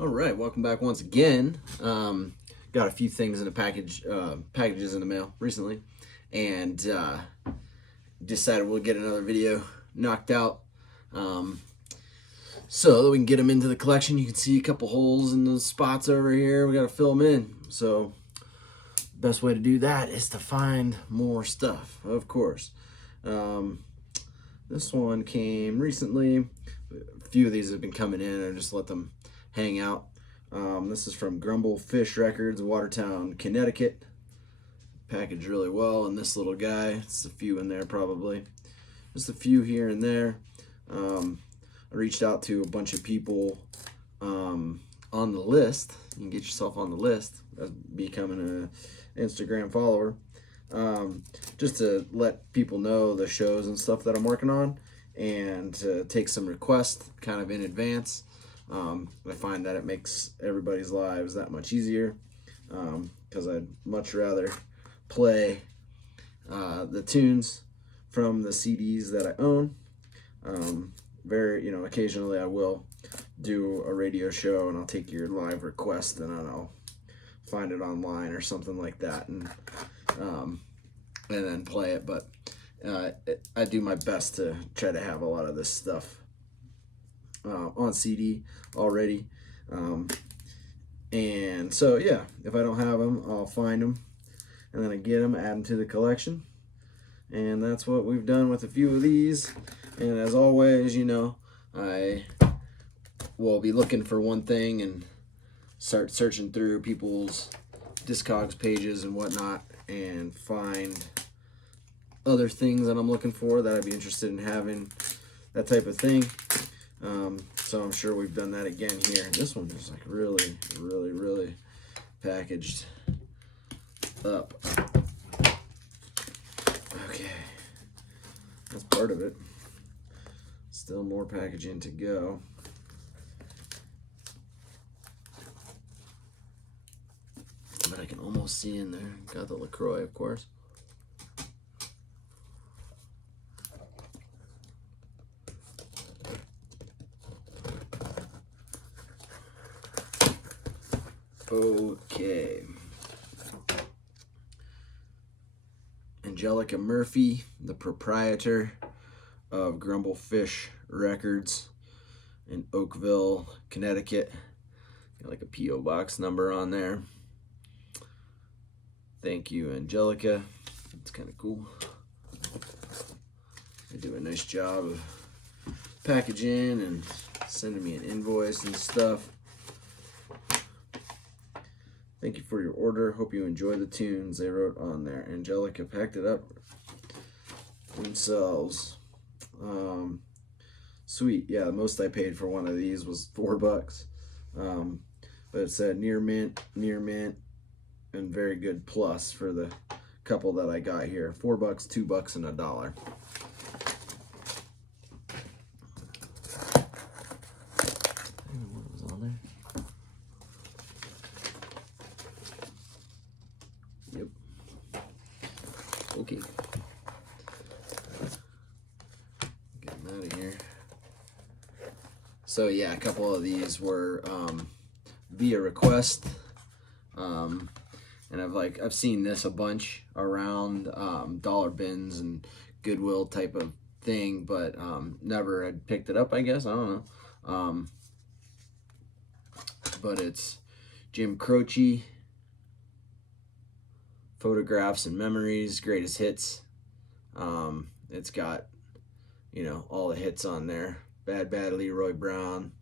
All right, welcome back once again. Got a few things in the packages in the mail recently, and decided we'll get another video knocked out, so that we can get them into the collection. You can see a couple holes in the spots over here. We got to fill them in. So, best way to do that is to find more stuff, of course. This one came recently. A few of these have been coming in. I just let them hang out. This is from Grumble Fish Records, Watertown, Connecticut. Packaged really well. And this little guy, it's a few in there probably. Just a few here and there. I reached out to a bunch of people on the list. You can get yourself on the list as becoming an Instagram follower. Just to let people know the shows and stuff that I'm working on, and to take some requests kind of in advance. I find that it makes everybody's lives that much easier, because I'd much rather play the tunes from the CDs that I own. Occasionally I will do a radio show and I'll take your live request and I'll find it online or something like that, and then play it. But I do my best to try to have a lot of this stuff on CD already. And so, yeah, if I don't have them, I'll find them, and then I get them, add them to the collection. And that's what we've done with a few of these. And as always, I will be looking for one thing and start searching through people's Discogs pages and whatnot, and find other things that I'm looking for that I'd be interested in having, that type of thing. So I'm sure we've done that again here. This one is like really, really, really packaged up. Okay, that's part of it. Still more packaging to go. But I can almost see in there. Got the LaCroix, of course. Okay. Angelica Murphy, the proprietor of Grumble Fish Records in Oakville, Connecticut. Got like a P.O. box number on there. Thank you, Angelica. It's kind of cool. They do a nice job of packaging and sending me an invoice and stuff. Thank you for your order. Hope you enjoy the tunes, they wrote on there. Angelica packed it up themselves. Sweet. Yeah, the most I paid for one of these was $4. But it said near mint, and very good plus for the couple that I got here. $4, $2, and $1. What was on there? Yep. Okay. Getting out of here. So yeah, a couple of these were via request. And I've seen this a bunch around dollar bins and Goodwill type of thing, but never had picked it up, I guess. I don't know. But it's Jim Croce, Photographs and Memories, Greatest Hits. It's got, all the hits on there. Bad Bad Leroy Brown,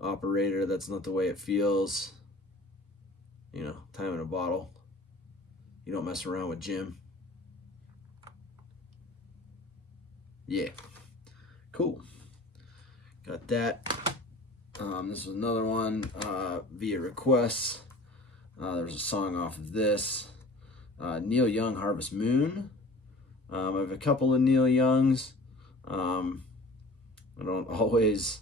Operator, That's Not the Way It Feels. Time in a Bottle. You Don't Mess Around with Jim. Yeah. Cool. Got that. This is another one via request. There's a song off of this. Neil Young, Harvest Moon. I have a couple of Neil Youngs. I don't always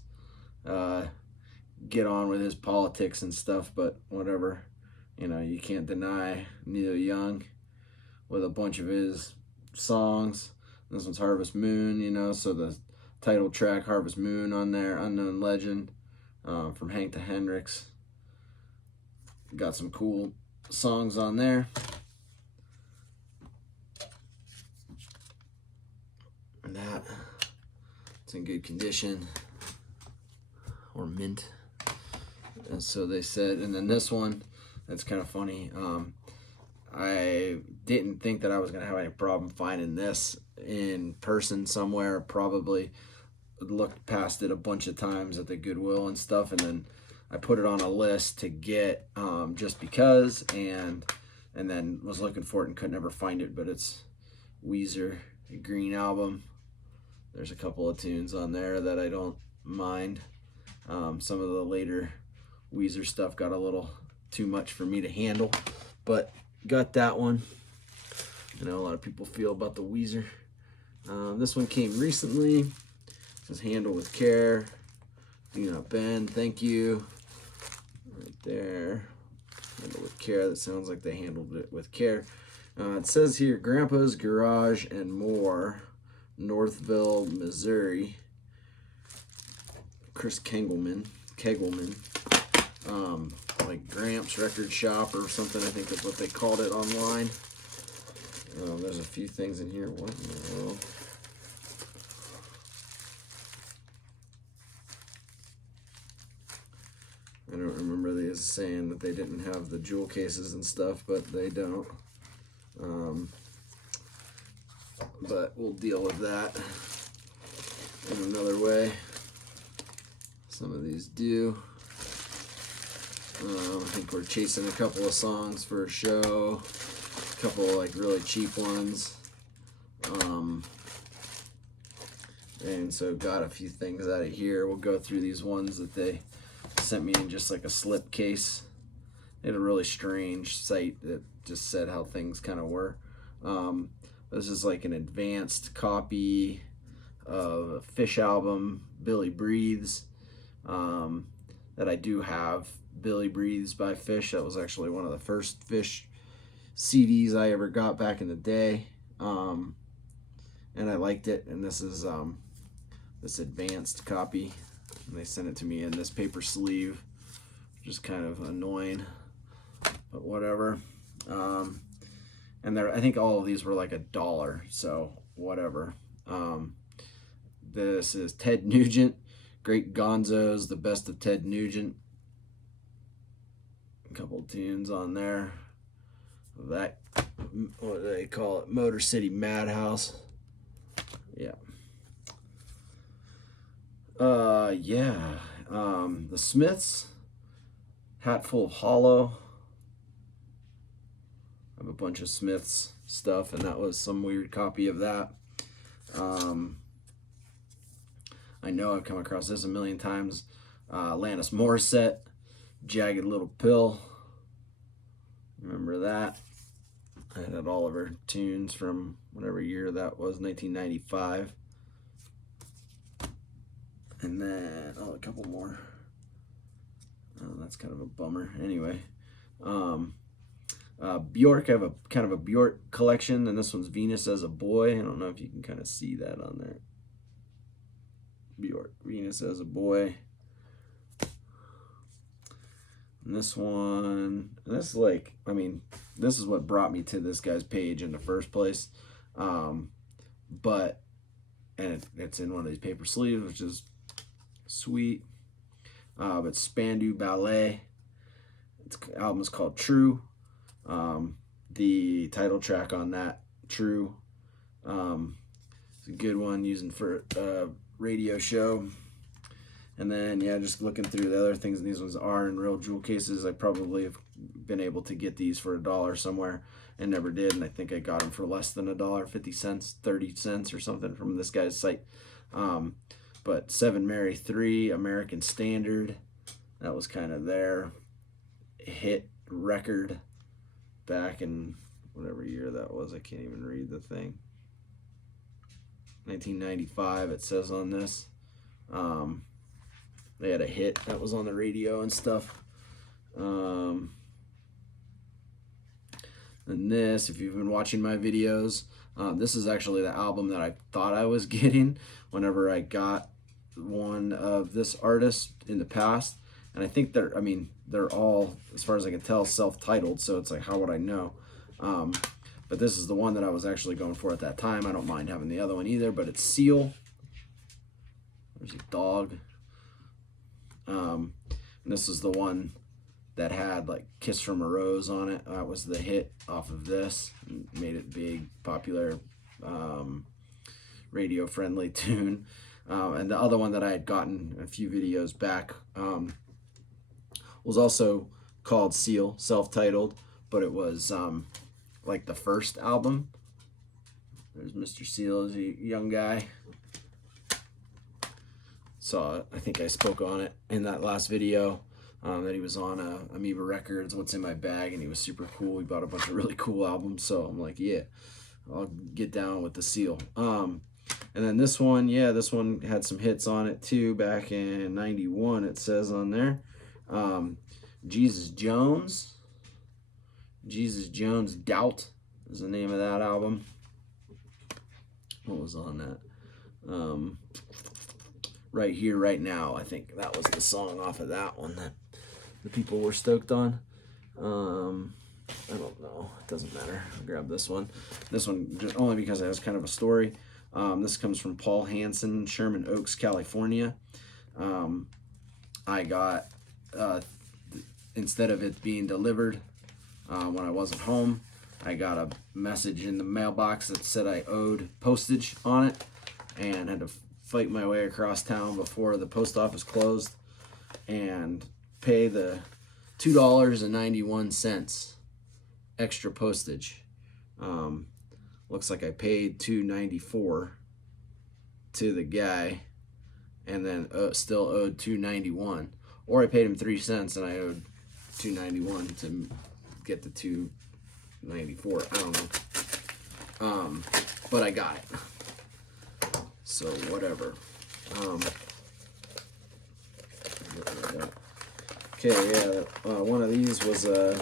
get on with his politics and stuff, but whatever. You can't deny Neil Young with a bunch of his songs. This one's Harvest Moon, so the title track, Harvest Moon, on there, Unknown Legend, from Hank to Hendrix. Got some cool songs on there. And that, it's in good condition, or mint, and so they said. And then this one, that's kind of funny. I didn't think that I was gonna have any problem finding this in person somewhere. Probably looked past it a bunch of times at the Goodwill and stuff, and then I put it on a list to get, just because, and then was looking for it and could never find it. But it's Weezer, Green Album. There's a couple of tunes on there that I don't mind. Some of the later Weezer stuff got a little too much for me to handle, but got that one. I know a lot of people feel about the Weezer. This one came recently. It says handle with care, do not bend, thank you. Right there, handle with care. That sounds like they handled it with care. It says here, Grandpa's Garage and More, Northville, Missouri. Chris Kegelman. Like Gramps Record Shop or something, I think that's what they called it online. There's a few things in here. What in the world? I don't remember these saying that they didn't have the jewel cases and stuff, but they don't. But we'll deal with that in another way. Some of these do. I think we're chasing a couple of songs for a show, a couple of like really cheap ones. And so got a few things out of here. We'll go through these ones that they sent me in just like a slip case. They had a really strange site that just said how things kind of were. This is like an advanced copy of a Fish album, Billy Breathes, that I do have. Billy Breathes by Fish. That was actually one of the first Fish CDs I ever got back in the day, and I liked it. And this is this advanced copy, and they sent it to me in this paper sleeve, which is kind of annoying, but whatever. And I think all of these were like $1, so whatever. This is Ted Nugent, Great Gonzos, the best of Ted Nugent. A couple tunes on there. That, what do they call it? Motor City Madhouse. Yeah. Yeah. The Smiths, Hatful of Hollow. I have a bunch of Smiths stuff, and that was some weird copy of that. I know I've come across this a million times. Alanis Morissette, Jagged Little Pill. Remember that? I had all of her tunes from whatever year that was, 1995. And then, a couple more. Oh, that's kind of a bummer. Anyway, Bjork, I have a kind of a Bjork collection, and this one's Venus as a Boy. I don't know if you can kind of see that on there. Bjork, Venus as a Boy. And this one, this is like, I mean, this is what brought me to this guy's page in the first place. But, and it's in one of these paper sleeves, which is sweet. But Spandau Ballet. Its album is called True. The title track on that, True, it's a good one, using for a radio show. And then, yeah, just looking through the other things, and these ones are in real jewel cases. I probably have been able to get these for $1 somewhere and never did, and I think I got them for less than $1, 50 cents, 30 cents or something from this guy's site. But Seven Mary 3, American Standard, that was kind of their hit record back in whatever year that was. I can't even read the thing. 1995, it says on this. They had a hit that was on the radio and stuff. And this, if you've been watching my videos, this is actually the album that I thought I was getting whenever I got one of this artist in the past, and I think they're all, as far as I can tell, self-titled, so it's like, how would I know? But this is the one that I was actually going for at that time. I don't mind having the other one either, but it's Seal. There's a dog. And this is the one that had like Kiss from a Rose on it. That was the hit off of this. Made it big, popular, radio-friendly tune. And the other one that I had gotten a few videos back was also called Seal, self-titled, but it was like the first album. There's Mr. Seal as a young guy. So I think I spoke on it in that last video, that he was on Amoeba Records, What's in My Bag, and he was super cool. He bought a bunch of really cool albums, so I'm like, yeah, I'll get down with the Seal. And then this one, yeah, this one had some hits on it too back in '91, it says on there. Jesus Jones Doubt is the name of that album. What was on that? Right Here, Right Now, I think that was the song off of that one that the people were stoked on. I don't know, it doesn't matter. I'll grab this one just only because it has kind of a story. This comes from Paul Hansen, Sherman Oaks, California. I got, instead of it being delivered when I wasn't home, I got a message in the mailbox that said I owed postage on it, and had to fight my way across town before the post office closed and pay the $2.91 extra postage. Looks like I paid $2.94 to the guy, and then still owed $2.91, or I paid him 3 cents and I owed $2.91 to get the $2.94. I don't know. But I got it. So whatever. Okay, yeah. One of these was a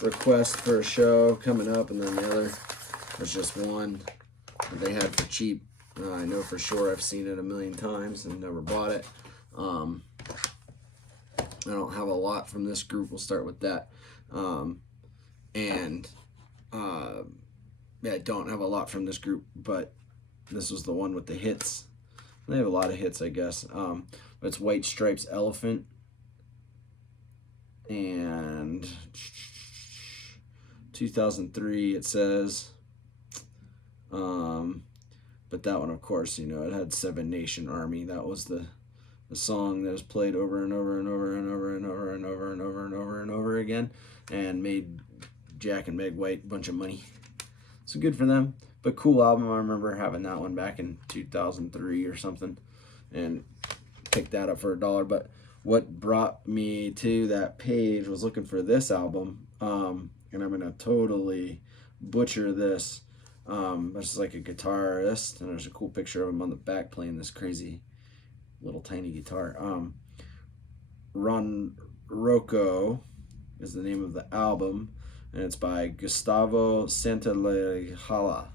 request for a show coming up, and then the other was just one that they had for cheap. I know for sure I've seen it a million times and never bought it. I don't have a lot from this group. We'll start with that. Yeah, I don't have a lot from this group, but this was the one with the hits. They have a lot of hits, I guess. But it's White Stripes Elephant. And 2003, it says. But that one, of course, you know, it had Seven Nation Army. That was the song that was played over and over and over and over and over and over and over and over and over again, and made Jack and Meg White a bunch of money. So good for them. But cool album. I remember having that one back in 2003 or something, and picked that up for $1. But what brought me to that page was looking for this album, and I'm gonna totally butcher this. This is like a guitarist, and there's a cool picture of him on the back playing this crazy little tiny guitar. Ron Rocco is the name of the album, and it's by Gustavo Santaolalla.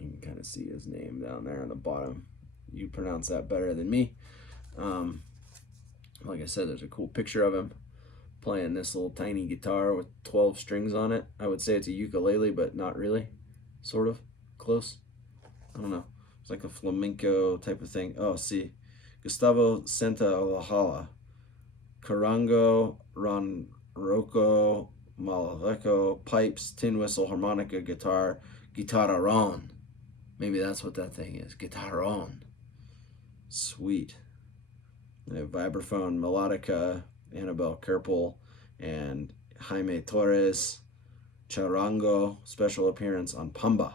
You can kind of see his name down there on the bottom. You pronounce that better than me. Like I said, there's a cool picture of him playing this little tiny guitar with 12 strings on it. I would say it's a ukulele, but not really. Sort of. Close. I don't know. It's like a flamenco type of thing. Oh, see. Gustavo Santaolalla. Carango, Ron Rocco, Malareco, pipes, tin whistle, harmonica, guitar, guitarron. Maybe that's what that thing is. Guitarron. Sweet. They have vibraphone, melodica, Annabelle Kerpel, and Jaime Torres. Charango, special appearance on Pamba.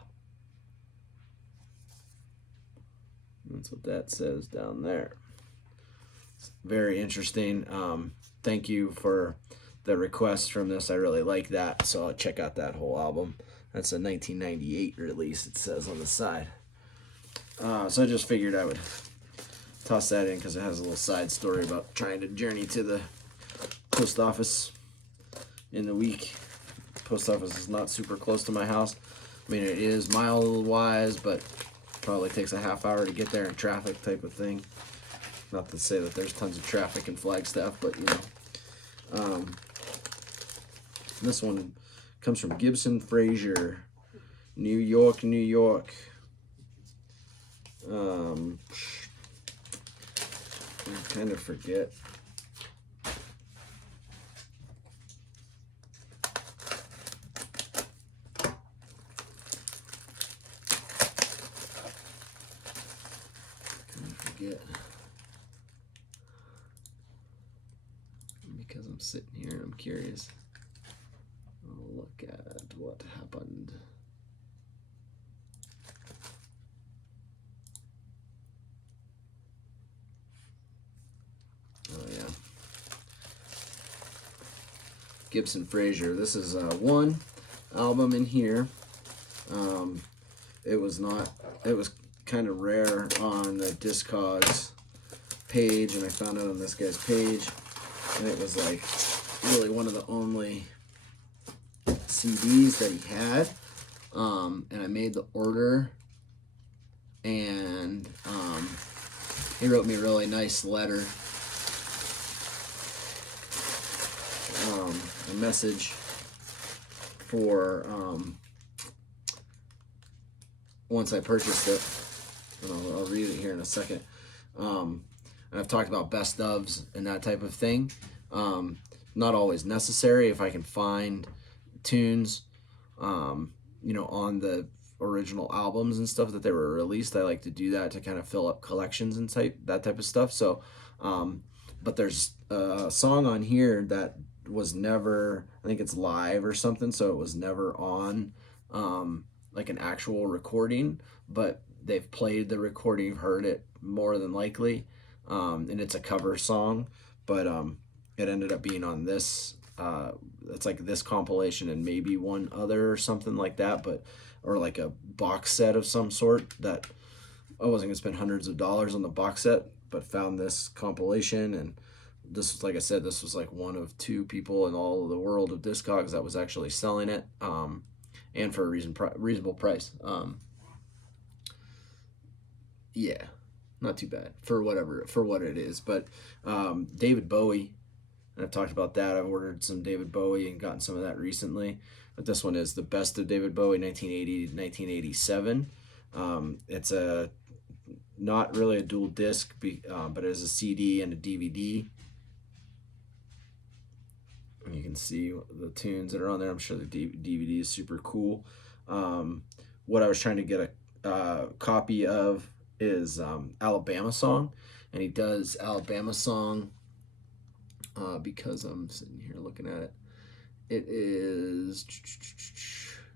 That's what that says down there. It's very interesting. Thank you for the request from this. I really like that, so I'll check out that whole album. That's a 1998 release, it says on the side. So I just figured I would toss that in because it has a little side story about trying to journey to the post office in the week. Post office is not super close to my house. I mean, it is mile-wise, but probably takes a half hour to get there in traffic type of thing. Not to say that there's tons of traffic in Flagstaff, but you know. This one comes from Gibson Fraser, New York, New York. I kind of forget. Because I'm sitting here and I'm curious. I'll look at what happened. Oh yeah, Gibson Fraser. This is one album in here. It was kind of rare on the Discogs page, and I found it on this guy's page, and it was like really one of the only CDs that he had. And I made the order, and he wrote me a really nice letter, a message for once I purchased it, and I'll read it here in a second. And I've talked about best ofs and that type of thing. Not always necessary if I can find tunes, you know, on the original albums and stuff that they were released. I like to do that to kind of fill up collections and that type of stuff. So, but there's a song on here that was never, I think it's live or something, so it was never on like an actual recording, but they've played the recording, you've heard it more than likely, and it's a cover song, but it ended up being on this, it's like this compilation and maybe one other or something like that, but or like a box set of some sort that I wasn't gonna spend hundreds of dollars on the box set, but found this compilation. And this was, like I said, this was like one of two people in all of the world of Discogs that was actually selling it, and for a reasonable price. Yeah, not too bad for what it is. But David Bowie, and I've talked about that. I've ordered some David Bowie and gotten some of that recently. But this one is the best of David Bowie, 1980 to 1987. It's not really a dual disc, but it is a CD and a DVD. And you can see the tunes that are on there. I'm sure the DVD is super cool. What I was trying to get a copy of is Alabama Song, and he does Alabama Song because I'm sitting here looking at it. It is,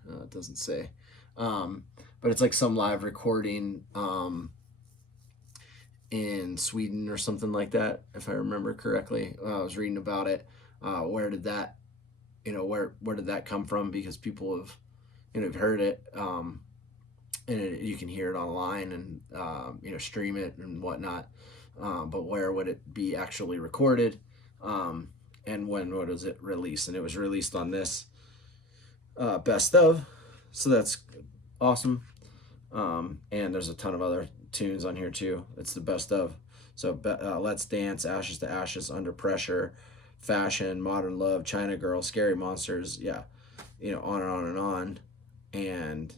it doesn't say, but it's like some live recording in Sweden or something like that, if I remember correctly. I was reading about it. Where did that, where did that come from? Because people have, have heard it, and you can hear it online and, stream it and whatnot. But where would it be actually recorded? And when was it released? And it was released on this best of, so that's awesome. And there's a ton of other tunes on here too. It's the best of. So Let's Dance, Ashes to Ashes, Under Pressure, Fashion, Modern Love, China Girl, Scary Monsters, yeah, on and on and on. And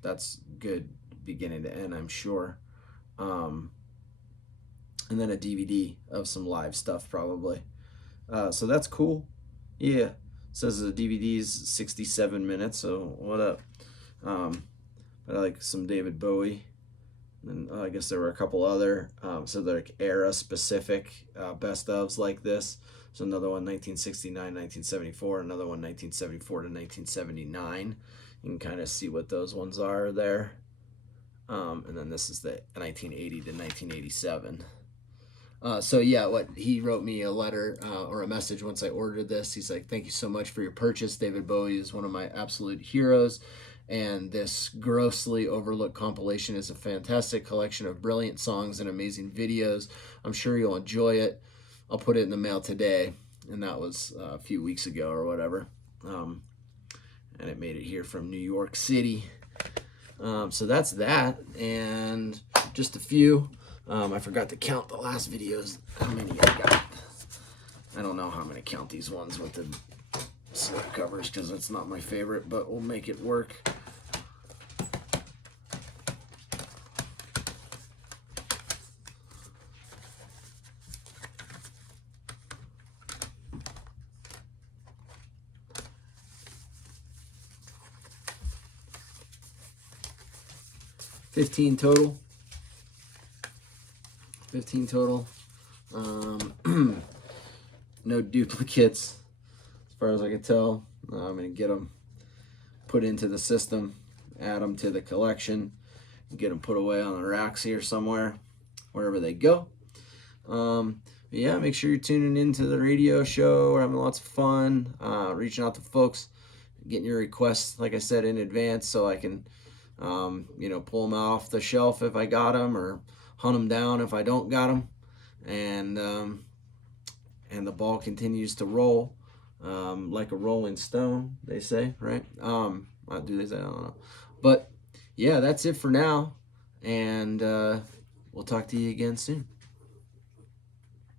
that's good beginning to end, I'm sure. And then a DVD of some live stuff probably. So that's cool. Yeah, it says the DVD's 67 minutes, so what up? I like some David Bowie. And I guess there were a couple other, so they're like era specific best ofs like this. So another one 1969, 1974, another one 1974 to 1979. You can kind of see what those ones are there. And then this is the 1980 to 1987. So yeah, what he wrote me a letter or a message once I ordered this. He's like, "Thank you so much for your purchase. David Bowie is one of my absolute heroes, and this grossly overlooked compilation is a fantastic collection of brilliant songs and amazing videos. I'm sure you'll enjoy it. I'll put it in the mail today." And that was a few weeks ago or whatever. And it made it here from New York City. So that's that, and just a few. I forgot to count the last videos, how many I got. I don't know how many count these ones with the slip covers because it's not my favorite, but we'll make it work. $15 total. 15 total. No duplicates, as far as I can tell. I'm going to get them put into the system, add them to the collection, get them put away on the racks here somewhere, wherever they go. Yeah, make sure you're tuning into the radio show. We're having lots of fun, reaching out to folks, getting your requests, like I said, in advance, so I can, you know, pull them off the shelf if I got them, or hunt them down if I don't got them. And the ball continues to roll, like a rolling stone, they say, right? Do they say? I don't know. But yeah, that's it for now, and we'll talk to you again soon.